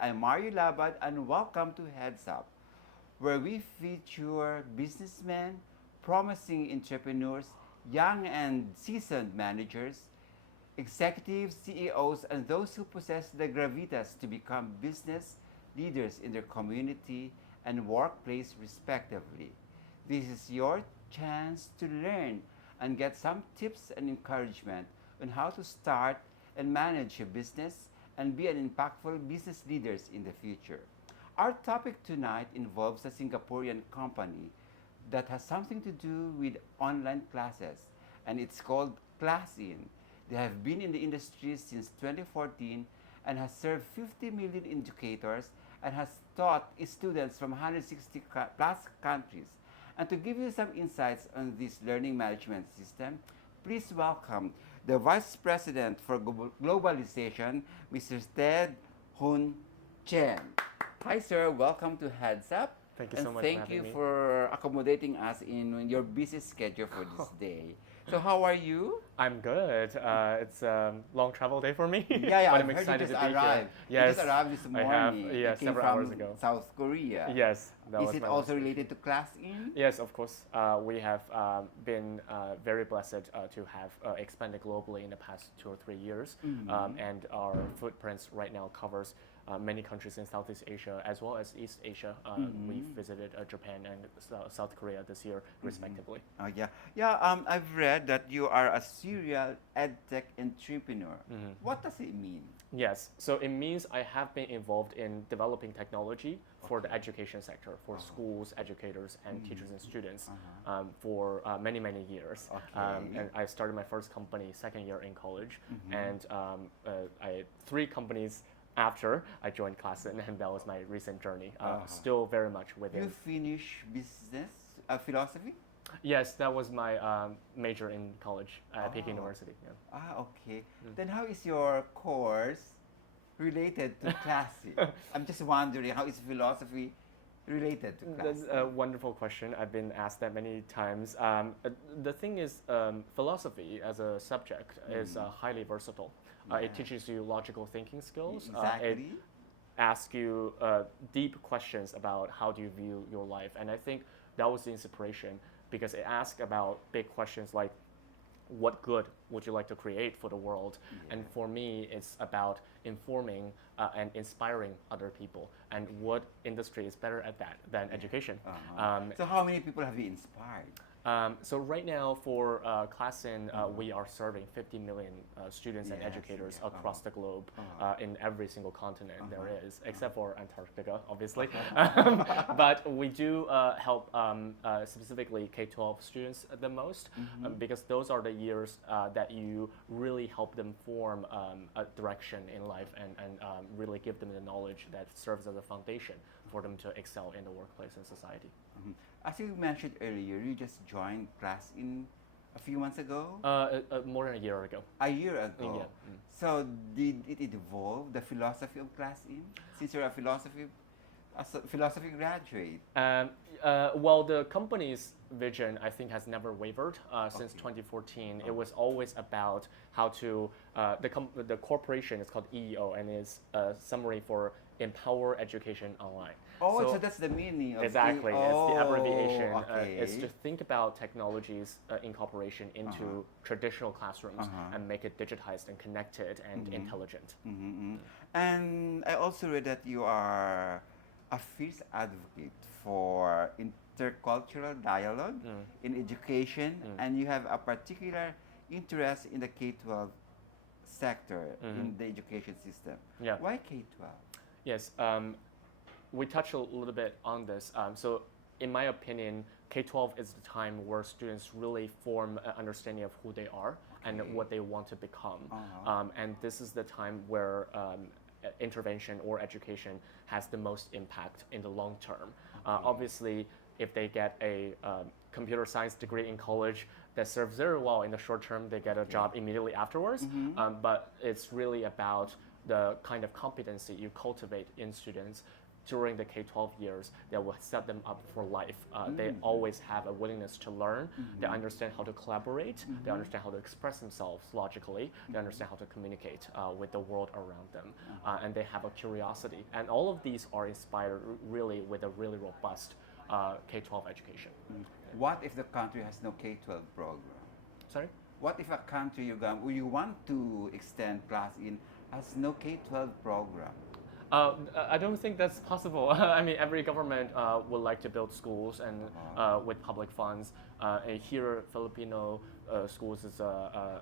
I'm Mario Labad and welcome to Headsup, where we feature businessmen, promising entrepreneurs, young and seasoned managers, executives, CEOs, and those who possess the gravitas to become business leaders in their community and workplace respectively. This is your chance to learn and get some tips and encouragement on how to start and manage a business and be an impactful business leaders in the future. Our topic tonight involves a Singaporean company that has something to do with online classes, and it's called ClassIn. They have been in the industry since 2014 and has served 50 million educators and has taught students from 160 plus countries. And to give you some insights on this learning management system, please welcome the Vice President for Globalization, Mr. Ted Hun Chen. Hi, sir. Welcome to Heads Up. Thank you and so much thank for you having me. for accommodating us in your busy schedule for this day. So how are you? I'm good. It's a long travel day for me. Yeah, but I've I'm heard excited you just to be arrived. here. You Yes, just arrived this I morning. have. You Yes, came several from hours ago. South Korea. Yes, that Is was it my also destination. related to ClassIn? Yes, of course. We have been very blessed to have expanded globally in the past 2 or 3 years, and our footprints right now covers many countries in Southeast Asia as well as East Asia. We've visited Japan and South Korea this year, respectively. Oh yeah, I've read that you are a serial EdTech entrepreneur. What does it mean? Yes, so it means I have been involved in developing technology for the education sector, for schools, educators, and teachers and students for many, many years. And I started my first company second year in college, and I 3 companies after I joined ClassIn, and that was my recent journey. Still very much within. You finish business philosophy? Yes, that was my major in college at Peking University. Yeah. Okay. Then how is your course related to ClassIn? I'm just wondering, how is philosophy related to That's ClassIn? a wonderful question. I've been asked that many times. The thing is, philosophy as a subject is highly versatile. It teaches you logical thinking skills. Exactly. It asks you deep questions about how do you view your life. And I think that was the inspiration because it asks about big questions like, what good would you like to create for the world? And for me, it's about informing and inspiring other people. And what industry is better at that than education? So how many people have you inspired? So right now for ClassIn, we are serving 50 million students and educators across the globe in every single continent there is, except for Antarctica, obviously. But we do help specifically K12 students the most because those are the years that you really help them form a direction in life and really give them the knowledge that serves as a foundation for them to excel in the workplace and society. As you mentioned earlier, you just joined ClassIn a few months ago? More than a year ago. A year ago? Yeah. So did it evolve, the philosophy of ClassIn? Since you're a philosophy graduate? Well, the company's vision, I think, has never wavered since 2014. It was always about how to, the corporation is called EEO and is a summary for Empower Education Online. Oh, so that's the meaning of exactly. It's the abbreviation. Okay. It's to think about technologies incorporation into traditional classrooms and make it digitized and connected and intelligent. And I also read that you are a fierce advocate for intercultural dialogue in education, and you have a particular interest in the K12 sector in the education system. Yeah. Why K12? Yes, we touched a little bit on this. So in my opinion, K12 is the time where students really form an understanding of who they are and what they want to become. And this is the time where intervention or education has the most impact in the long term. Obviously, if they get a computer science degree in college that serves very well in the short term, they get a job immediately afterwards. But it's really about the kind of competency you cultivate in students during the K-12 years that will set them up for life. They always have a willingness to learn. They understand how to collaborate. They understand how to express themselves logically. They understand how to communicate with the world around them. And they have a curiosity. And all of these are inspired really with a really robust K-12 education. What if the country has no K-12 program? Sorry? What if a country you want to extend ClassIn has no K-12 program? I don't think that's possible. I mean, every government would like to build schools and with public funds. And here, Filipino schools is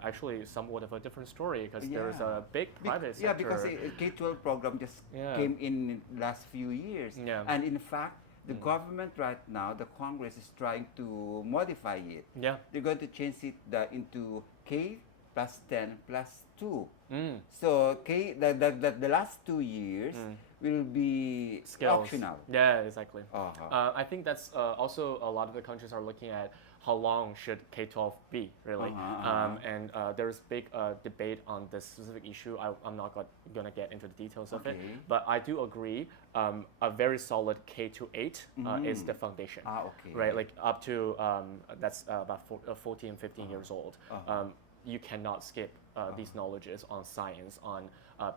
actually somewhat of a different story because there's a big private sector. Yeah, because a K-12 program just came in last few years. Yeah. And in fact, the government right now, the Congress is trying to modify it. Yeah. They're going to change it into K plus 10 plus 2. So the last 2 years will be Skills. optional. Yeah, exactly. Uh-huh. I think that's also a lot of the countries are looking at how long should K-12 be, really. And there's big debate on this specific issue. I'm not going to get into the details of it, but I do agree a very solid K-8 is the foundation, right? Like up to, that's about 14, 15 years old. You cannot skip these knowledges on science, on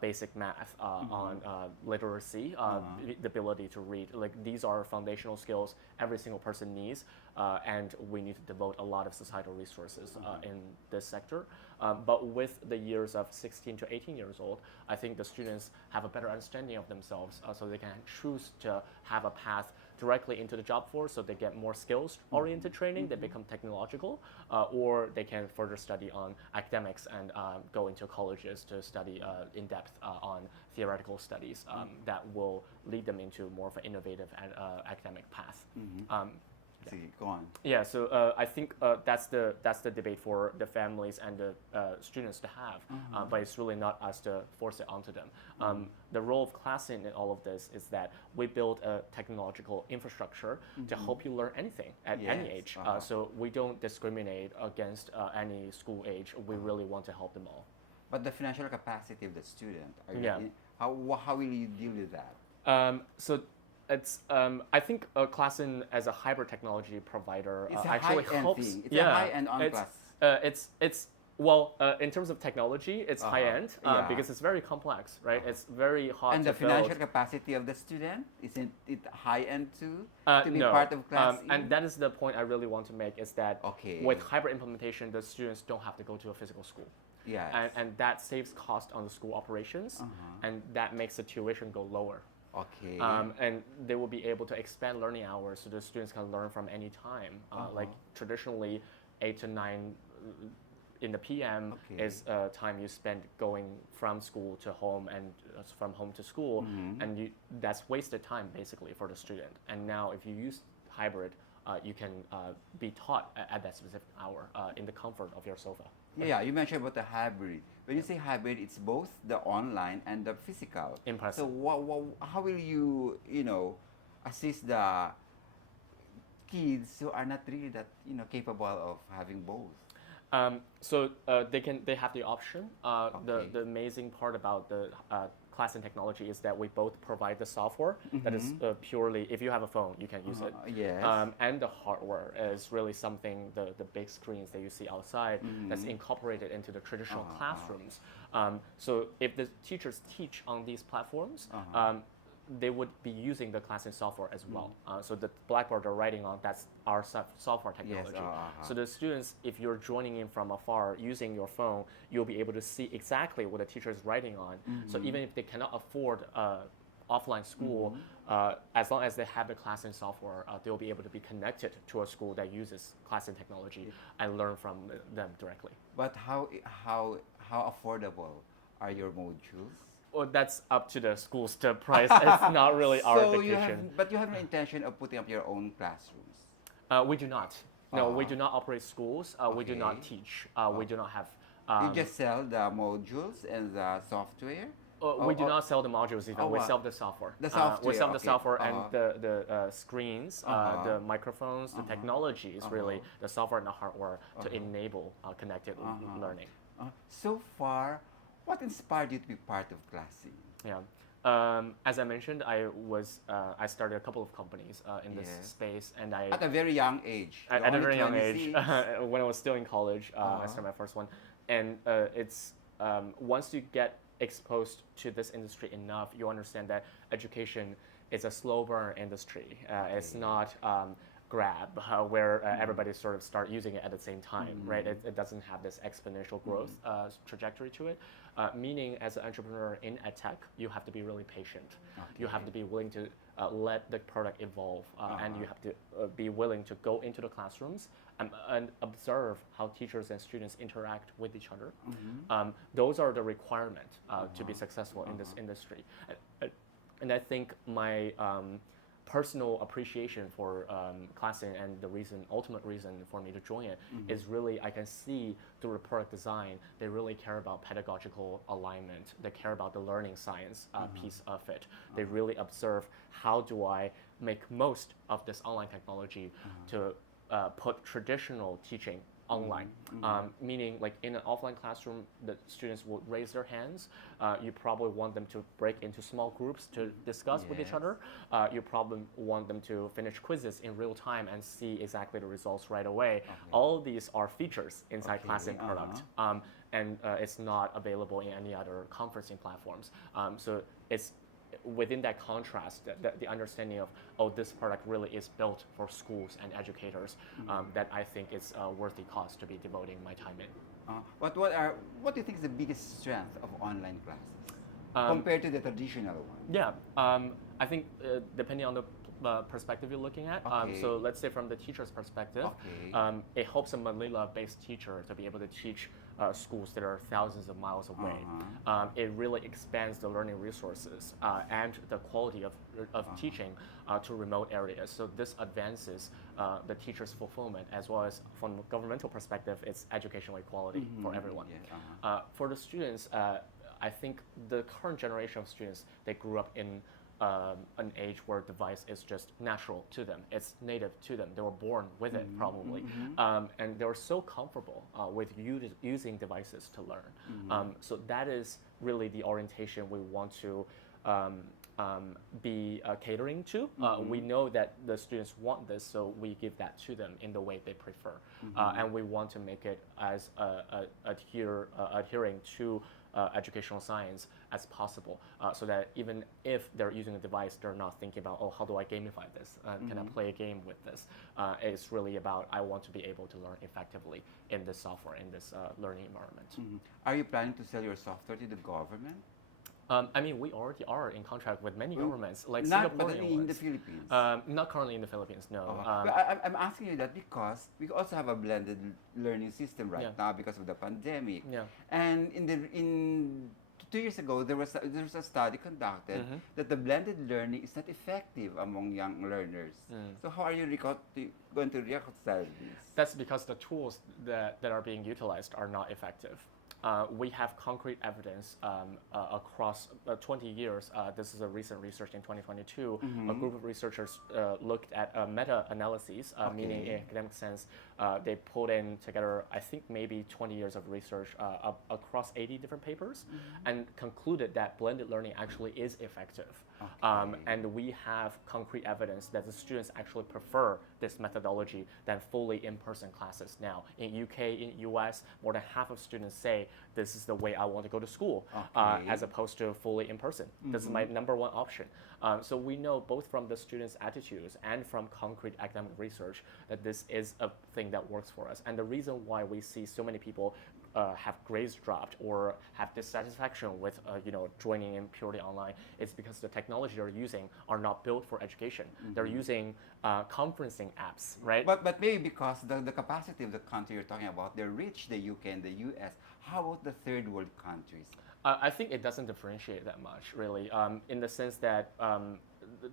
basic math, on literacy, the ability to read. Like these are foundational skills every single person needs, and we need to devote a lot of societal resources in this sector. But with the years of 16 to 18 years old, I think the students have a better understanding of themselves, so they can choose to have a path directly into the job force, so they get more skills-oriented training, they become technological, or they can further study on academics and go into colleges to study in depth on theoretical studies that will lead them into more of an innovative and academic path. Go on. Yeah, so I think that's the debate for the families and the students to have, but it's really not us to force it onto them. The role of ClassIn in all of this is that we build a technological infrastructure to help you learn anything at any age. So we don't discriminate against any school age. We really want to help them all. But the financial capacity of the student, how will you deal with that? So it's I think ClassIn as a hybrid technology provider It's a actually high-end helps. thing. It's a high-end on class. Well, in terms of technology, it's high-end because it's very complex, right? It's very hard and to the financial build. capacity of the student, isn't it high-end too, to be part of ClassIn? And that is the point I really want to make is that with hybrid implementation, the students don't have to go to a physical school. Yes. And that saves cost on the school operations, and that makes the tuition go lower. And they will be able to expand learning hours so the students can learn from any time. Like traditionally, 8 to 9 in the PM is time you spend going from school to home and from home to school, and that's wasted time basically for the student. And now if you use hybrid, you can be taught at that specific hour in the comfort of your sofa. Yeah, you mentioned about the hybrid. When you say hybrid, it's both the online and the physical. In person. So how will you, assist the kids who are not really that, capable of having both? So they have the option. The amazing part about the ClassIn technology is that we both provide the software that is purely, if you have a phone, you can use it. Yes. And the hardware is really something, the big screens that you see outside, that's incorporated into the traditional classrooms. So if the teachers teach on these platforms, they would be using the ClassIn software as well. So the Blackboard they're writing on, that's our software technology. Yes, So the students, if you're joining in from afar using your phone, you'll be able to see exactly what the teacher is writing on. So even if they cannot afford offline school, as long as they have the ClassIn software, they'll be able to be connected to a school that uses ClassIn technology and learn from them directly. But how affordable are your modules? Well, that's up to the schools to price. It's not really our dictation. But you have no intention of putting up your own classrooms? We do not. No, we do not operate schools. We do not teach. We do not have... you just sell the modules and the software? We do not sell the modules even. We sell the software. The software. We sell the software and the screens, the microphones, the technologies, really, the software and the hardware to enable connected learning. So far, what inspired you to be part of ClassIn? Yeah. As I mentioned, I started a couple of companies in this Yes. space, and At a very young age. You're at a only very young age, 26. when I was still in college, I started my first one, and it's once you get exposed to this industry enough, you understand that education is a slow burn industry. It's not grab where everybody sort of start using it at the same time, right? It doesn't have this exponential growth trajectory to it. Meaning, as an entrepreneur in EdTech, you have to be really patient. You have to be willing to let the product evolve, and you have to be willing to go into the classrooms and observe how teachers and students interact with each other. Those are the requirements to be successful in this industry. And I think my personal appreciation for ClassIn and the ultimate reason for me to join it is really I can see through the product design, they really care about pedagogical alignment. They care about the learning science piece of it. They really observe how do I make most of this online technology to put traditional teaching online, meaning like in an offline classroom, the students will raise their hands. You probably want them to break into small groups to discuss with each other. You probably want them to finish quizzes in real time and see exactly the results right away. All of these are features inside ClassIn product, and it's not available in any other conferencing platforms. So it's within that contrast, the understanding of, oh, this product really is built for schools and educators, that I think is a worthy cause to be devoting my time in. What do you think is the biggest strength of online classes compared to the traditional one? Yeah, I think depending on the perspective you're looking at. So let's say from the teacher's perspective, it helps a Manila-based teacher to be able to teach schools that are thousands of miles away. It really expands the learning resources and the quality of teaching to remote areas. So this advances the teacher's fulfillment, as well as from a governmental perspective, it's educational equality for everyone. For the students, I think the current generation of students, they grew up in an age where device is just natural to them. It's native to them. They were born with it probably. And they were so comfortable with using devices to learn. So that is really the orientation we want to be catering to. We know that the students want this, so we give that to them in the way they prefer. And we want to make it as adhering to educational science as possible, so that even if they're using a device, they're not thinking about, oh, how do I gamify this? Can I play a game with this? It's really about, I want to be able to learn effectively in this software, in this learning environment. Are you planning to sell your software to the government? I mean, we already are in contract with many governments, like not Singaporean in ones. the Philippines. Not currently in the Philippines, no. I'm asking you that because we also have a blended learning system right now because of the pandemic. And in 2 years ago, there was a study conducted that the blended learning is not effective among young learners. So how are you going to reconcile this? That's because the tools that are being utilized are not effective. We have concrete evidence across 20 years. This is a recent research in 2022. A group of researchers looked at meta-analyses, meaning in academic sense, they pulled in together, I think maybe 20 years of research across 80 different papers, and concluded that blended learning actually is effective. And we have concrete evidence that the students actually prefer this methodology than fully in-person classes now. In UK, in US, more than half of students say this is the way I want to go to school, as opposed to fully in-person. This is my number one option. So we know both from the students' attitudes and from concrete academic research that this is a thing that works for us. And the reason why we see so many people have grades dropped or have dissatisfaction with joining in purely online is because the technology they're using are not built for education. They're using conferencing apps, right? But maybe because the capacity of the country you're talking about, they're rich, the UK and the US. How about the third world countries? I think it doesn't differentiate that much, really, in the sense that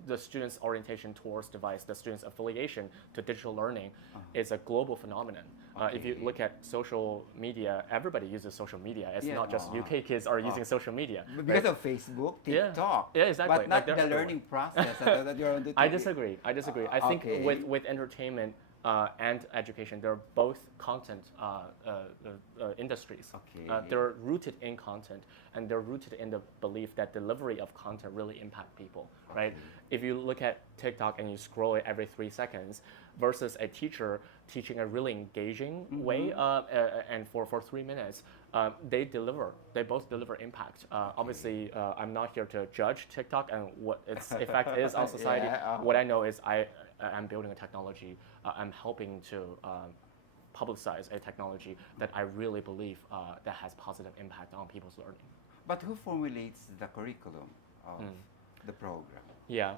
the students' orientation towards device, the students' affiliation to digital learning is a global phenomenon. If you look at social media, everybody uses social media. It's not just UK kids are using social media. Because of Facebook, TikTok. Yeah, exactly. But not the learning process that you're on the I disagree. I think with entertainment, and education, they're both content industries. Okay. They're rooted in content, and they're rooted in the belief that delivery of content really impact people, right? If you look at TikTok and you scroll it every 3 seconds versus a teacher teaching a really engaging way and for 3 minutes, they both deliver impact. Obviously, I'm not here to judge TikTok and what its effect is on society. What I know is I'm building a technology. I'm helping to publicize a technology that I really believe that has positive impact on people's learning. But who formulates the curriculum of the program? Yeah,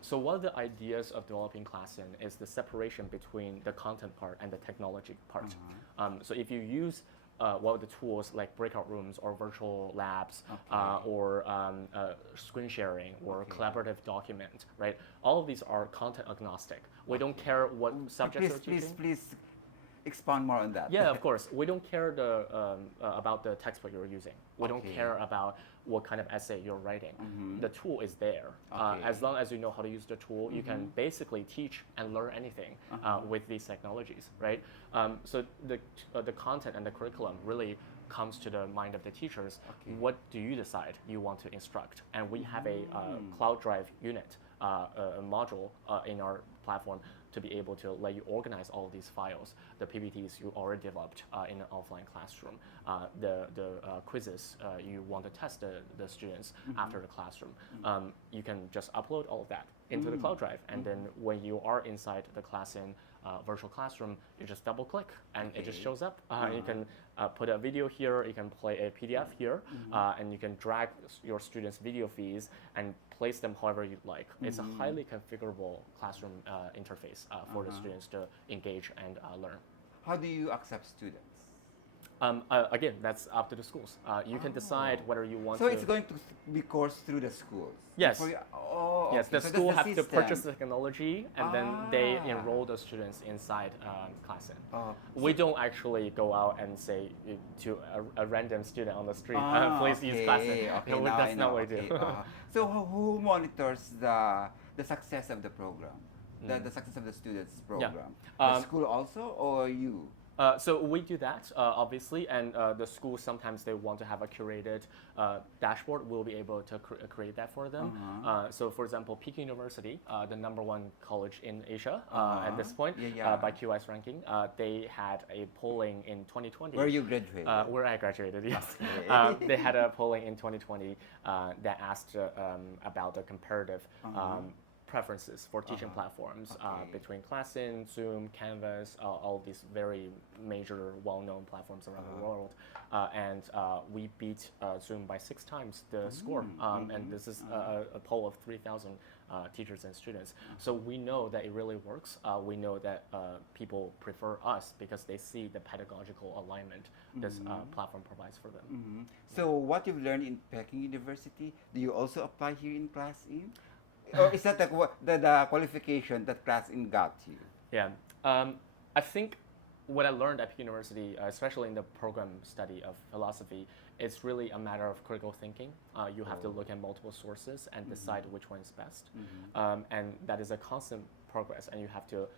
so one of the ideas of developing ClassIn is the separation between the content part and the technology part. So if you use one of the tools like breakout rooms or virtual labs or screen sharing or collaborative document, right? All of these are content agnostic. We don't care what subjects you're teaching. Please expound more on that. Yeah, of course. We don't care about the textbook you're using. We don't care about what kind of essay you're writing. The tool is there. As long as you know how to use the tool, you can basically teach and learn anything with these technologies, right? So the content and the curriculum really comes to the mind of the teachers. What do you decide you want to instruct? And we have a cloud drive unit, a module in our platform to be able to let you organize all of these files, the PPTs you already developed in an offline classroom, the quizzes you want to test the students after the classroom. You can just upload all of that into the cloud drive, and then when you are inside the ClassIn virtual classroom, you just double click and it just shows up. You can put a video here, you can play a PDF here, and you can drag your students' video feeds and place them however you'd like. It's a highly configurable classroom interface for the students to engage and learn. How do you accept students? Again, that's up to the schools. You can decide whether you want to. So it's going to be coursed through the schools? Yes. Yes, the So school that's the have to system. purchase the technology, and then they enroll the students inside ClassIn. We don't actually go out and say to a random student on the street, please use ClassIn. No, that's not what we do. So who monitors the success of the program? The success of the students' program? The school also, or you? So we do that, obviously, and the schools sometimes they want to have a curated dashboard. We'll be able to create that for them. So, for example, Peking University, the #1 college in Asia at this point by QS ranking, they had a polling in 2020. Where you graduated? Where I graduated, yes. They had a polling in 2020 that asked about the comparative preferences for teaching platforms between ClassIn, Zoom, Canvas, all of these very major, well-known platforms around the world. And we beat Zoom by 6 times the score. And this is a poll of 3,000 teachers and students. So we know that it really works. We know that people prefer us because they see the pedagogical alignment this platform provides for them. So what you've learned in Peking University, do you also apply here in ClassIn? Or is that the qualification that ClassIn got you? Yeah, I think what I learned at Peking University, especially in the program study of philosophy, it's really a matter of critical thinking. You have to look at multiple sources and decide which one is best. And that is a constant progress, and you have to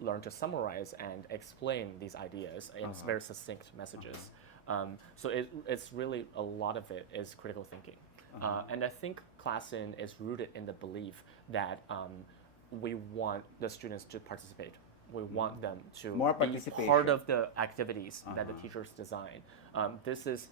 learn to summarize and explain these ideas in very succinct messages. So it's really, a lot of it is critical thinking. And I think ClassIn is rooted in the belief that we want the students to participate. We want them to be part of the activities that the teachers design. This is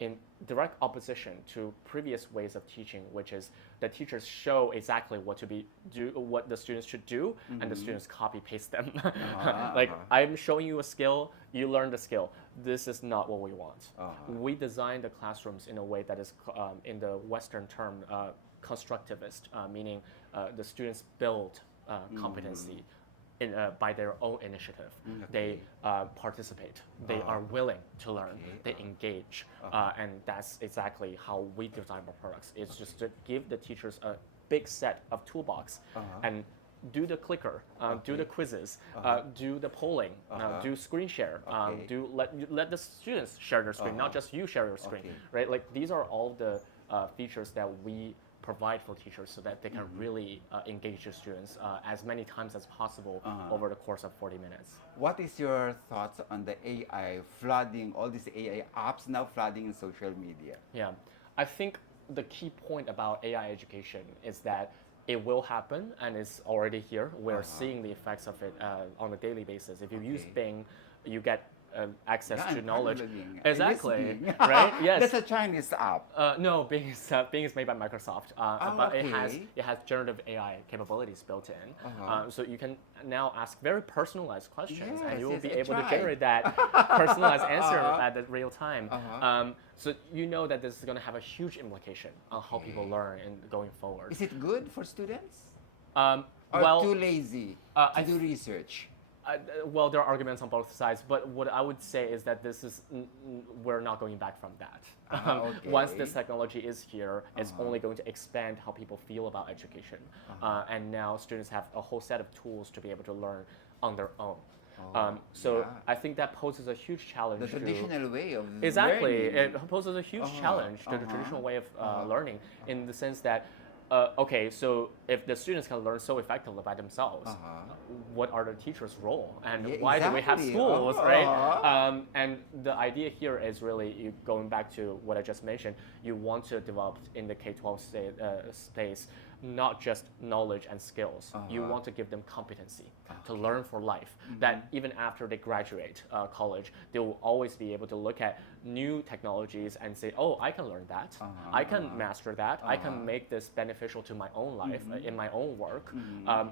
in direct opposition to previous ways of teaching, which is the teachers show exactly what the students should do, and the students copy paste them. Like, I'm showing you a skill, you learn the skill. This is not what we want. We design the classrooms in a way that is, in the Western term, constructivist, meaning the students build competency by their own initiative. They participate. They are willing to learn. They engage. And that's exactly how we design our products. It's just to give the teachers a big set of toolbox and do the clicker, do the quizzes, do the polling, do screen share, let the students share their screen, not just you share your screen, right? Like, these are all the features that we provide for teachers so that they can really engage the students as many times as possible over the course of 40 minutes. What is your thoughts on the AI flooding, all these AI apps now flooding in social media? Yeah, I think the key point about AI education is that it will happen and it's already here. We're seeing the effects of it on a daily basis. If you use Bing, you get access to knowledge. Exactly, right? Yes. That's a Chinese app. No, Bing is made by Microsoft, but it has generative AI capabilities built in. So you can now ask very personalized questions, and you will be able to generate that personalized answer at the real time. So you know that this is going to have a huge implication on how people learn and going forward. Is it good for students? Or Or too lazy to do research? Well, there are arguments on both sides, but what I would say is that this is we're not going back from that. Once this technology is here, it's only going to expand how people feel about education. And now students have a whole set of tools to be able to learn on their own. I think that poses a huge challenge. The traditional way of exactly, learning. it poses a huge challenge to the traditional way of learning, in the sense that okay, so if the students can learn so effectively by themselves, what are the teachers' role, and why do we have schools, right? And the idea here is really going back to what I just mentioned. You want to develop in the K-12 space not just knowledge and skills. You want to give them competency to learn for life. That even after they graduate college, they will always be able to look at new technologies and say, oh, I can learn that. I can master that. I can make this beneficial to my own life, in my own work.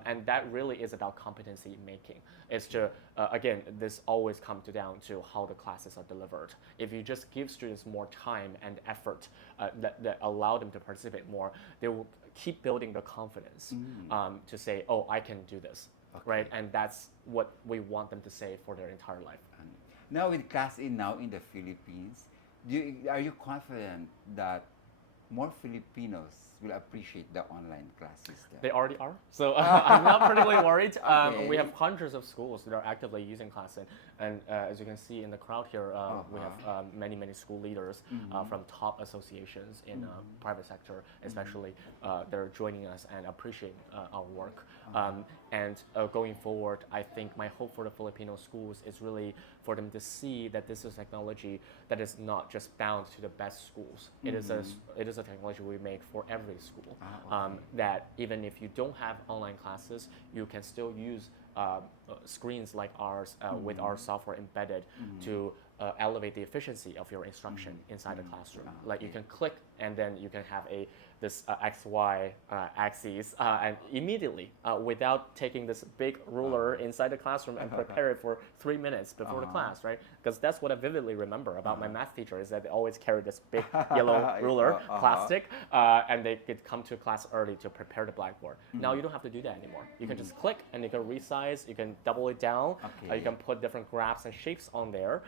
And that really is about competency making. It's to, again, this always comes down to how the classes are delivered. If you just give students more time and effort that allow them to participate more, they will keep building the confidence to say, oh, I can do this, right? And that's what we want them to say for their entire life. Now with ClassIn now in the Philippines, are you confident that more Filipinos will appreciate the online class system? They already are. So I'm not particularly worried. We have hundreds of schools that are actively using ClassIn. And as you can see in the crowd here, we have many school leaders from top associations in private sector, especially. They're joining us and appreciating our work. And going forward, I think my hope for the Filipino schools is really for them to see that this is technology that is not just bound to the best schools. It is a technology we make for every school. That even if you don't have online classes, you can still use screens like ours with our software embedded to elevate the efficiency of your instruction inside the classroom. Like you can click and then you can have this XY axis and immediately without taking this big ruler inside the classroom and prepare it for 3 minutes before the class, right? Because that's what I vividly remember about my math teacher is that they always carry this big yellow ruler, plastic, and they could come to class early to prepare the blackboard. Now you don't have to do that anymore. You can just click and you can resize, you can double it down, you can put different graphs and shapes on there.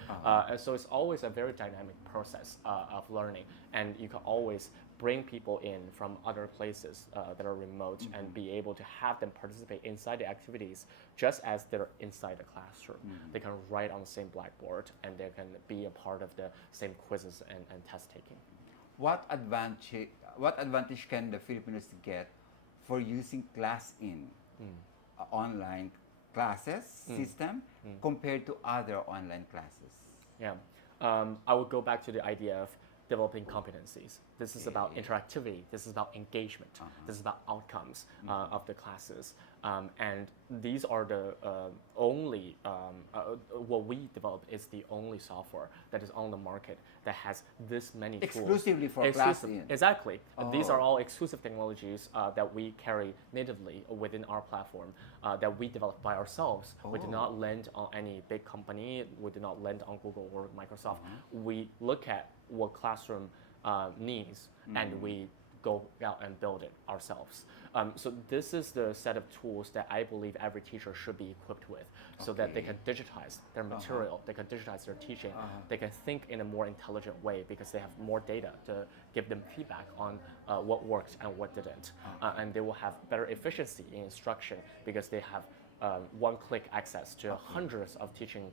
And so it's always a very dynamic process of learning. And you can always bring people in from other places that are remote and be able to have them participate inside the activities just as they're inside the classroom. They can write on the same blackboard and they can be a part of the same quizzes and test taking. What advantage can the Filipinos get for using ClassIn online classes system compared to other online classes? Yeah, I would go back to the idea of developing competencies. This is about interactivity. This is about engagement. This is about outcomes of the classes. And these are the only, what we develop is the only software that is on the market that has this many tools. Exclusively for ClassIn. Exactly. These are all exclusive technologies that we carry natively within our platform that we develop by ourselves. We do not lend on any big company. We do not lend on Google or Microsoft. We look at what classroom needs and we go out and build it ourselves. So this is the set of tools that I believe every teacher should be equipped with so that they can digitize their material, they can digitize their teaching, they can think in a more intelligent way because they have more data to give them feedback on what worked and what didn't. And they will have better efficiency in instruction because they have one-click access to hundreds of teaching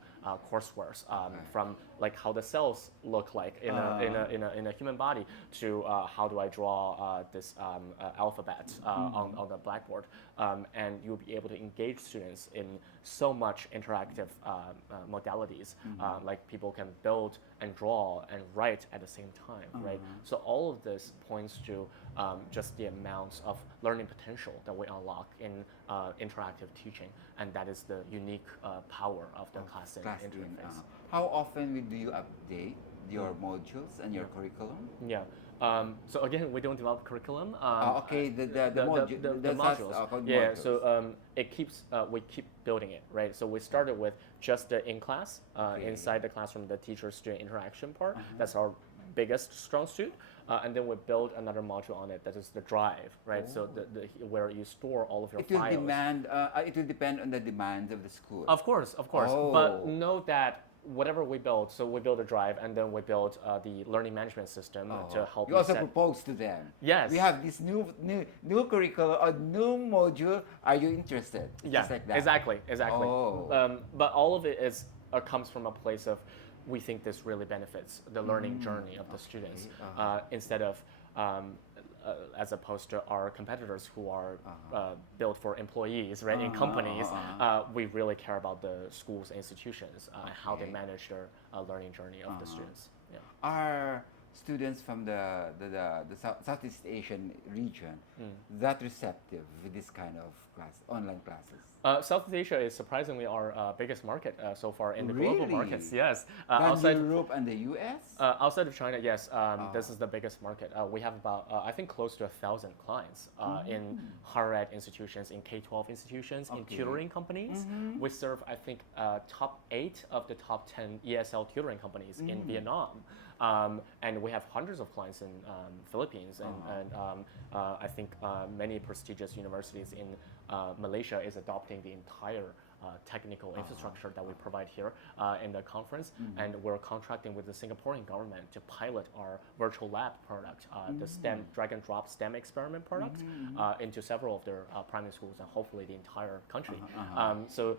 coursework, from like how the cells look like in a human body to how do I draw this alphabet on the blackboard, and you'll be able to engage students in so much interactive modalities, like people can build and draw and write at the same time, right? So all of this points to just the amount of learning potential that we unlock in interactive teaching, and that is the unique power of the ClassIn interface. How often do you update your modules and your curriculum? Yeah. So again, we don't develop curriculum. Okay, the modules. Yeah. So it keeps we keep building it, right? So we started with just the in-class, inside the classroom, the teacher-student interaction part. That's our biggest strong suit. And then we build another module on it that is the drive, right? So where you store all of your files. It will depend on the demands of the school. Of course. But note that whatever we build, so we build a drive and then we build the learning management system to help you also propose to them. Yes. We have this new curriculum or new module. Are you interested? Yeah, just like that. Exactly. Oh. But all of it comes from a place of we think this really benefits the learning journey of the students, instead of as opposed to our competitors who are built for employees, right? In companies, we really care about the schools, institutions, and how they manage their learning journey of the students. Yeah. Are students from the Southeast Asian region that receptive with this kind of online classes? Southeast Asia is surprisingly our biggest market so far in the Really? global markets. Yes. Outside Europe and the US? Outside of China, yes. This is the biggest market. We have about, I think, close to 1,000 clients in higher ed institutions, in K12 institutions, in tutoring companies. We serve, I think, top 8 of the top 10 ESL tutoring companies in Vietnam. And we have hundreds of clients in Philippines, and I think many prestigious universities in Malaysia is adopting the entire technical infrastructure that we provide here in the conference, and we're contracting with the Singaporean government to pilot our virtual lab product, the STEM drag and drop STEM experiment product, into several of their primary schools and hopefully the entire country. So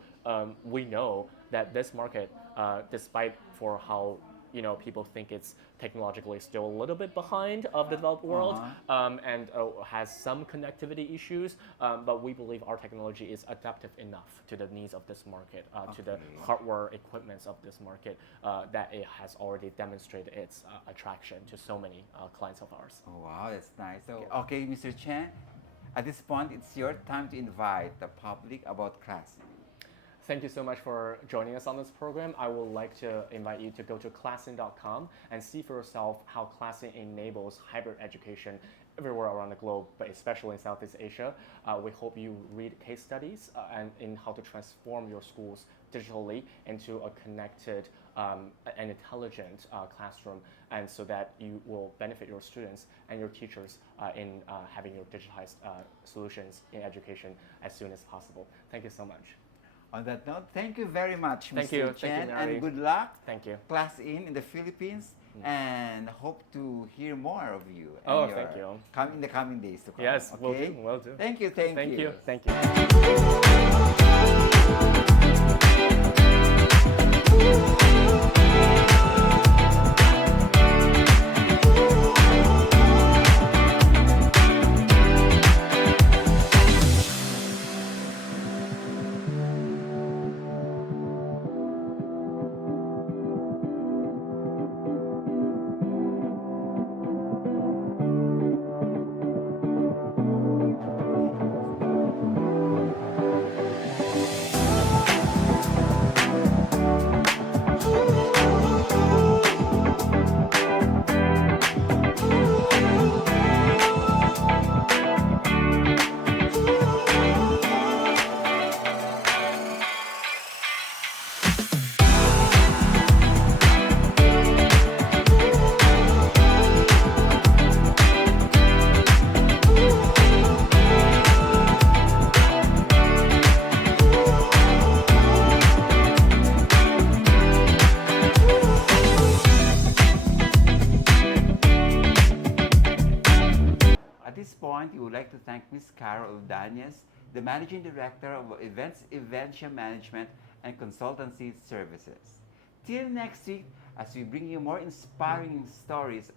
we know that this market, despite for how people think it's technologically still a little bit behind of the developed world, and has some connectivity issues, but we believe our technology is adaptive enough to the needs of this market, to the hardware equipments of this market, that it has already demonstrated its attraction to so many clients of ours. Oh, wow, that's nice. So, okay, Mr. Chen, at this point, it's your time to invite the public about ClassIn. Thank you so much for joining us on this program. I would like to invite you to go to classin.com and see for yourself how ClassIn enables hybrid education everywhere around the globe, but especially in Southeast Asia. We hope you read case studies and in how to transform your schools digitally into a connected and intelligent classroom, and so that you will benefit your students and your teachers in having your digitized solutions in education as soon as possible. Thank you so much. On that note, thank you very much, Thank Mr. you. Chen, Thank you, Mary. and good luck. Thank you. ClassIn in the Philippines, and hope to hear more of you. Oh, thank you. In the coming days to come. Yes, okay? will do. Thank you. Thank you. At this point, we would like to thank Ms. Carol Daniels, the Managing Director of Eventia Management and Consultancy Services. Till next week, as we bring you more inspiring stories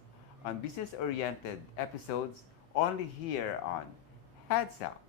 on business-oriented episodes only here on Heads Up.